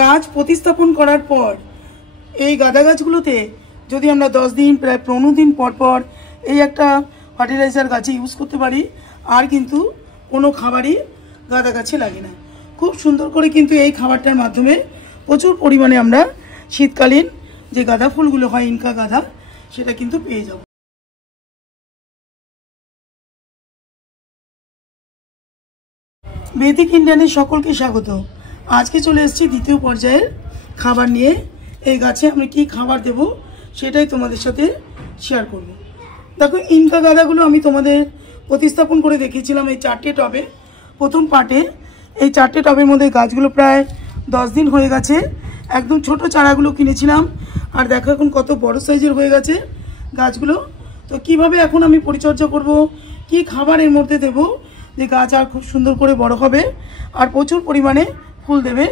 গাছ প্রতিস্থাপন করার পর এই গাঁদা গাছগুলোতে যদি আমরা 10 দিন প্রায় 15 দিন পর পর এই একটা ফার্টিলাইজার গাছে ইউজ করতে পারি, আর কিন্তু কোনো খাবারই গাঁদা গাছে লাগে না। খুব সুন্দর করে কিন্তু এই খাবারটার মাধ্যমে প্রচুর পরিমাণে আমরা শীতকালীন যে গাঁদা ফুলগুলো হয় ইনকা গাঁদা, সেটা কিন্তু পেয়ে যাব। বেদিক ইন্ডিয়ানের সকলকে স্বাগত। আজকে চলে এসেছি দ্বিতীয় পর্যায়ের খাবার নিয়ে। এই গাছে আমি কি খাবার দেব সেটাই তোমাদের সাথে শেয়ার করব। দেখো, ইনকা গাঁদাগুলো আমি তোমাদের প্রতিস্থাপন করে দেখিয়েছিলাম এই 4টে টবে। প্রথম পার্টে এই 4টে টবের মধ্যে গাছগুলো প্রায় 10 দিন হয়ে গেছে। একদম ছোট চারাগুলো কিনেছিলাম, আর দেখো এখন কত বড় সাইজের হয়ে গেছে গাছগুলো। তো কিভাবে এখন আমি পরিচর্যা করব, কি খাবার এর মধ্যে দেব যে গাছ আর খুব সুন্দর করে বড় হবে আর প্রচুর পরিমাণে ফুল দেবে,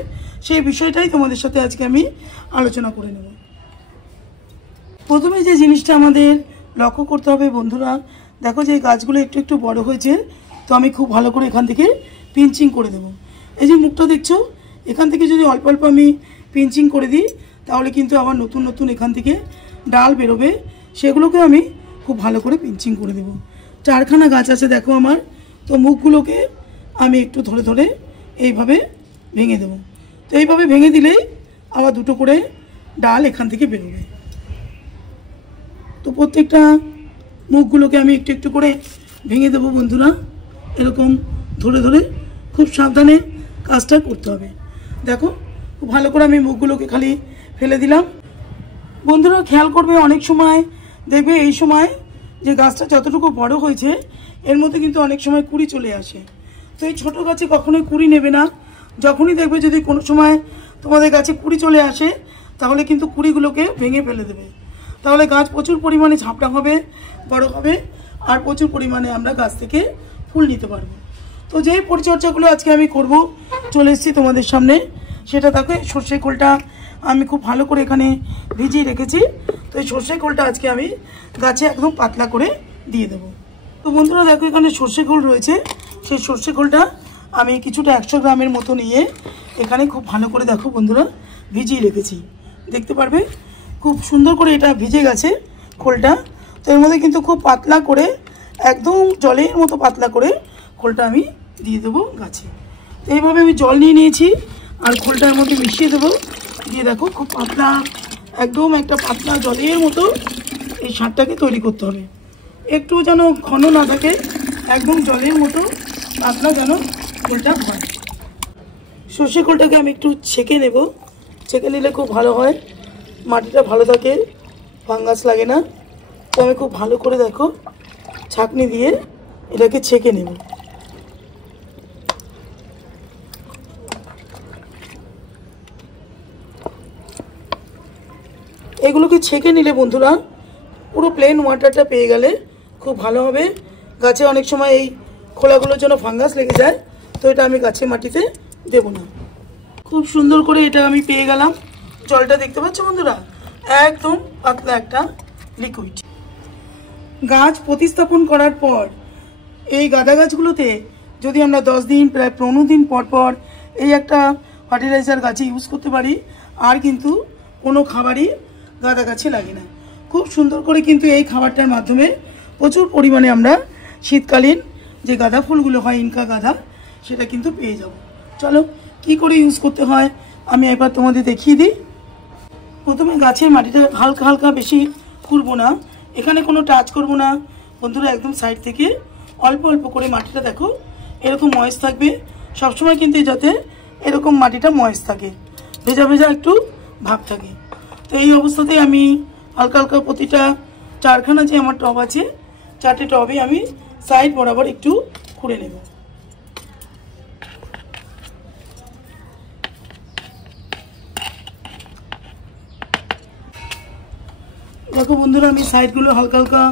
সেই বিষয়টাই তোমাদের সাথে আজকে আমি আলোচনা করে নেব। প্রথমে যে জিনিসটা আমাদের লক্ষ্য করতে হবে বন্ধুরা, দেখো যে গাছগুলো একটু একটু বড় হয়েছে, তো আমি খুব ভালো করে এখান থেকে পিঞ্চিং করে দেব। এই যে মুখটা দেখছো, এখান থেকে যদি অল্প অল্প আমি পিঞ্চিং করে দিই, তাহলে কিন্তু আবার নতুন নতুন এখান থেকে ডাল বেরোবে, সেগুলোকে আমি খুব ভালো করে পিঞ্চিং করে দেব। 4খানা গাছ আছে দেখো আমার, তো মুখগুলোকে আমি একটু ধরে ধরে এইভাবে ভেঙে দেব। তো এইভাবে ভেঙে দিলেই আবার 2টো করে ডাল এখান থেকে বেরোবে। তো প্রত্যেকটা মুখগুলোকে আমি একটু একটু করে ভেঙে দেবো বন্ধুরা, এরকম ধরে ধরে খুব সাবধানে কাজটা করতে হবে। দেখো, খুব ভালো করে আমি মুখগুলোকে খালি ফেলে দিলাম। বন্ধুরা খেয়াল করবে, অনেক সময় দেখবে এই সময় যে গাছটা যতটুকু বড় হয়েছে এর মধ্যে কিন্তু অনেক সময় কুড়ি চলে আসে। তো এই ছোটো গাছে কখনোই কুড়ি নেবে না। যখনই দেখবে যদি কোনো সময় তোমাদের গাছে কুড়ি চলে আসে, তাহলে কিন্তু কুড়িগুলোকে ভেঙে ফেলে দেবে। তাহলে গাছ প্রচুর পরিমাণে ঝাপটা হবে, বড় হবে, আর প্রচুর পরিমাণে আমরা গাছ থেকে ফুল নিতে পারবো। তো যেই পরিচর্যাগুলো আজকে আমি করব চলে এসেছি তোমাদের সামনে, সেটা দেখো সর্ষে খোলটা আমি খুব ভালো করে এখানে ভিজিয়ে রেখেছি। তো এই সর্ষে খোলটা আজকে আমি গাছে একদম পাতলা করে দিয়ে দেবো। তো বন্ধুরা দেখো, এখানে সর্ষে খোল রয়েছে, সেই সর্ষে খোলটা আমি কিছুটা 100 গ্রামের মতো নিয়ে এখানে খুব ভালো করে দেখো বন্ধুরা ভিজিয়ে রেখেছি। দেখতে পারবে খুব সুন্দর করে এটা ভিজে গেছে খোলটা। তো এর মধ্যে কিন্তু খুব পাতলা করে, একদম জলের মতো পাতলা করে খোলটা আমি দিয়ে দেবো গাছে। তো এইভাবে আমি জল নিয়ে নিয়েছি আর খোলটার মধ্যে মিশিয়ে দেবো। দিয়ে দেখো খুব পাতলা, একদম একটা পাতলা জলের মতো এই সারটাকে তৈরি করতে হবে। একটু যেন ঘন না থাকে, একদম জলের মতো পাতলা যেন খোলটা হয়। সর্ষে খোলটাকে আমি একটু ছেঁকে নেব, ছেঁকে নিলে খুব ভালো হয়, মাটিটা ভালো থাকে, ফাঙ্গাস লাগে না। তো আমি খুব ভালো করে দেখো ছাঁকনি দিয়ে এটাকে ছেঁকে নেব। এগুলোকে ছেঁকে নিলে বন্ধুরা পুরো প্লেন ওয়াটারটা পেয়ে গেলে খুব ভালো হবে। গাছে অনেক সময় এই খোলাগুলোর জন্য ফাঙ্গাস লেগে যায়, তো এটা আমি গাছে মাটিতে দেব না। খুব সুন্দর করে এটা আমি পেয়ে গেলাম। জলটা দেখতে পাচ্ছ বন্ধুরা, একদম পাতলা একটা লিকুইড। গাছ প্রতিস্থাপন করার পর এই গাঁদা গাছগুলোতে যদি আমরা 10 দিন প্রায় 15 দিন পর পর এই একটা ফার্টিলাইজার গাছে ইউজ করতে পারি, আর কিন্তু কোনো খাবারই গাঁদা গাছে লাগে না। খুব সুন্দর করে কিন্তু এই খাবারটার মাধ্যমে প্রচুর পরিমাণে আমরা শীতকালীন যে গাঁদা ফুলগুলো হয় ইনকা গাঁদা, সেটা কিন্তু পেয়ে যাব। চলো কি করে ইউজ করতে হয় আমি এবার তোমাদের দেখিয়ে দিই। প্রথমে গাছের মাটিটা হালকা হালকা, বেশি খুঁড়বো না, এখানে কোনো টাচ করবো না বন্ধুরা, একদম সাইড থেকে অল্প অল্প করে মাটিটা দেখো এরকম ময়েস থাকবে সবসময়, কিন্তু যাতে এরকম মাটিটা ময়েস থাকে, ভেজা ভেজা একটু ভাব থাকে। তো এই অবস্থাতেই আমি হালকা হালকা প্রতিটা 4খানা যে আমার টব আছে, 4টে টবে আমি সাইড বরাবর একটু খুঁড়ে নেব। দেখো বন্ধুরা, আমি সাইডগুলো হালকা হালকা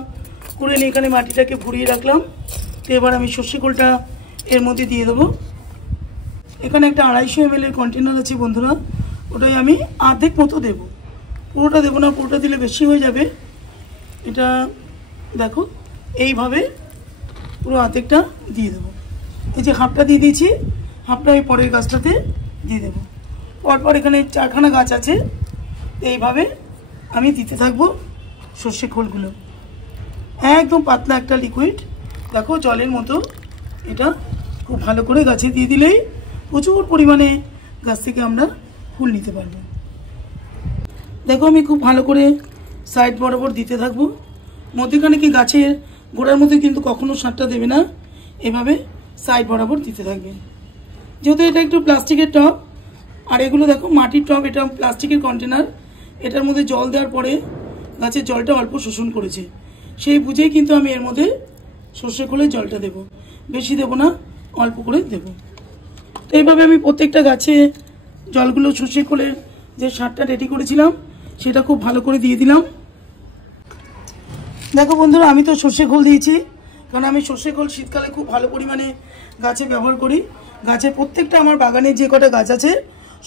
করে নিয়ে এখানে মাটিটাকে ভরিয়ে রাখলাম। তো এবার আমি সর্ষে খোলটা এর মধ্যে দিয়ে দেবো। এখানে একটা 250 ml এর কন্টেনার আছে বন্ধুরা, ওটাই আমি অর্ধেক মতো দেব, পুরোটা দেবো না, পুরোটা দিলে বেশি হয়ে যাবে। এটা দেখো এইভাবে পুরো অর্ধেকটা দিয়ে দেবো। এই যে হাফটা দিয়ে দিয়েছি, হাফটা এই পরের গাছটাতে দিয়ে দেবো। পরপর এখানে 4খানা গাছ আছে, এইভাবে আমি দিতে থাকবো সর্ষে খোলগুলো। একদম পাতলা একটা লিকুইড, দেখো জলের মতো। এটা খুব ভালো করে গাছে দিয়ে দিলেই প্রচুর পরিমাণে গাছ থেকে আমরা ফুল নিতে পারবো। দেখো আমি খুব ভালো করে সাইড বরাবর দিতে থাকবো। মধ্যেখানে কি গাছের গোড়ার মধ্যে কিন্তু কখনো সারটা দেবে না, এভাবে সাইড বরাবর দিতে থাকবে। যেহেতু এটা একটু প্লাস্টিকের টব, আর এগুলো দেখো মাটির টব, এটা প্লাস্টিকের কন্টেনার। এটার মধ্যে জল দেওয়ার পরে গাছের জলটা অল্প শোষণ করেছে, সেই বুঝেই কিন্তু আমি এর মধ্যে সর্ষে খোলের জলটা দেব, বেশি দেব না, অল্প করে দেব। তো এইভাবে আমি প্রত্যেকটা গাছে জলগুলো সর্ষে খোলের যে সারটা রেডি করেছিলাম সেটা খুব ভালো করে দিয়ে দিলাম। দেখো বন্ধুরা, আমি তো সর্ষে খোল দিয়েছি, কারণ আমি সর্ষে খোল শীতকালে খুব ভালো পরিমাণে গাছে ব্যবহার করি। গাছের প্রত্যেকটা আমার বাগানে যে কটা গাছ আছে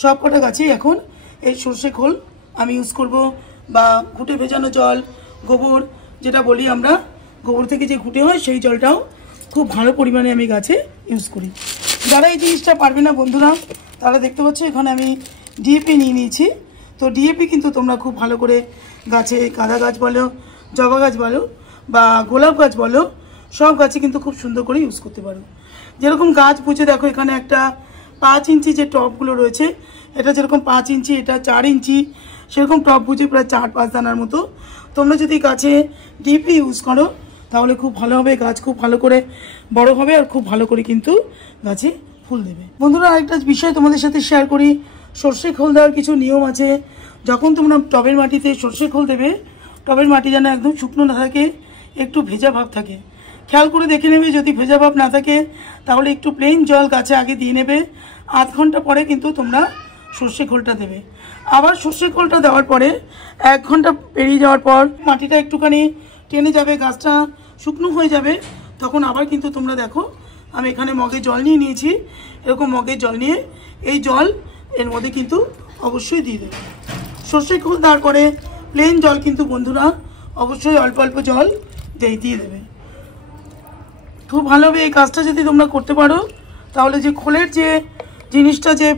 সব কটা গাছেই এখন এই সর্ষে খোল আমি ইউজ করব, বা ঘুটে ভেজানো জল, গোবর যেটা বলি আমরা, গোবর থেকে যে ঘুটে হয় সেই জলটাও খুব ভালো পরিমাণে আমি গাছে ইউজ করি। যারা এই জিনিসটা পারবে না বন্ধুরা, তারা দেখতে পাচ্ছ এখানে আমি ডিএপি নিয়ে নিয়েছি। তো ডিএপি কিন্তু তোমরা খুব ভালো করে গাছে, গাঁদা গাছ বলো, জবা গাছ বলো, বা গোলাপ গাছ বলো, সব গাছে কিন্তু খুব সুন্দর করে ইউজ করতে পারো। যেরকম গাছ বুঝে দেখো, এখানে একটা 5 ইঞ্চি যে টবগুলো রয়েছে, এটা যেরকম 5 ইঞ্চি, এটা 4 ইঞ্চি, সেরকম টব বুঝে প্রায় 4-5 দানার মতো তোমরা যদি গাছে ডিপি ইউজ করো তাহলে খুব ভালো হবে, গাছ খুব ভালো করে বড় হবে, আর খুব ভালো করে কিন্তু গাছে ফুল দেবে। বন্ধুরা, আরেকটা বিষয় তোমাদের সাথে শেয়ার করি, সর্ষে খোল দেওয়ার কিছু নিয়ম আছে। যখন তোমরা টবের মাটিতে সর্ষে খোল দেবে, টবের মাটি যেন একদম শুকনো না থাকে, একটু ভেজা ভাব থাকে। খেয়াল করে দেখে নেবে, যদি ভেজা ভাব না থাকে তাহলে একটু প্লেন জল গাছে আগে দিয়ে নেবে। আধ ঘন্টা পরে কিন্তু তোমরা সর্ষে খোলটা দেবে। আবার সর্ষে খোলটা দেওয়ার পরে 1 ঘন্টা পেরিয়ে যাওয়ার পর মাটিটা একটুখানি টেনে যাবে, গাছটা শুকনো হয়ে যাবে, তখন আবার কিন্তু তোমরা দেখো আমি এখানে মগে জল নিয়ে নিয়েছি। এরকম মগে জল নিয়ে এই জল এর মধ্যে কিন্তু অবশ্যই দিয়ে দেবে। সর্ষে খোল দেওয়ার পরে প্লেন জল কিন্তু বন্ধুরা অবশ্যই অল্প অল্প জল দিয়ে দেবে। খুব ভালোভাবে এই কাজটা যদি তোমরা করতে পারো তাহলে যে খোলের যে জিনিসটা, যে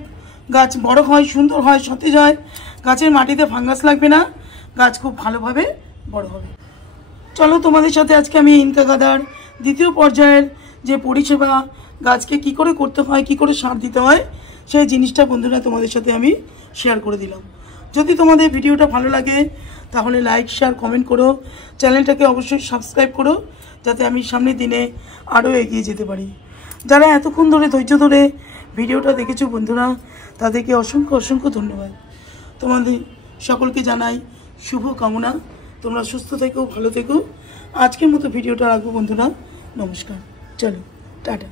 গাছ বড় হয়, সুন্দর হয়, সতেজ হয়, গাছের মাটিতে ফাঙ্গাস লাগবে না, গাছ খুব ভালোভাবে বড় হবে। চলো তোমাদের সাথে আজকে আমি ইনকা গাদার দ্বিতীয় পর্যায়ের যে পরিষেবা, গাছকে কি করে করতে হয়, কি করে সার দিতে হয়, সেই জিনিসটা বন্ধুরা তোমাদের সাথে আমি শেয়ার করে দিলাম। যদি তোমাদের ভিডিওটা ভালো লাগে তাহলে লাইক, শেয়ার, কমেন্ট করো। চ্যানেলটাকে অবশ্যই সাবস্ক্রাইব করো, যাতে আমি সামনের দিনে আরও এগিয়ে যেতে পারি। যারা এতক্ষণ ধরে ধৈর্য ধরে ভিডিওটা দেখেছো বন্ধুরা, তাদেরকে অসংখ্য অসংখ্য ধন্যবাদ। তোমাদের সকলকে জানাই শুভ কামনা। তোমরা সুস্থ থেকো, ভালো থেকো। আজকের মতো ভিডিওটা রাখবো বন্ধুরা। নমস্কার, চলো টাটা।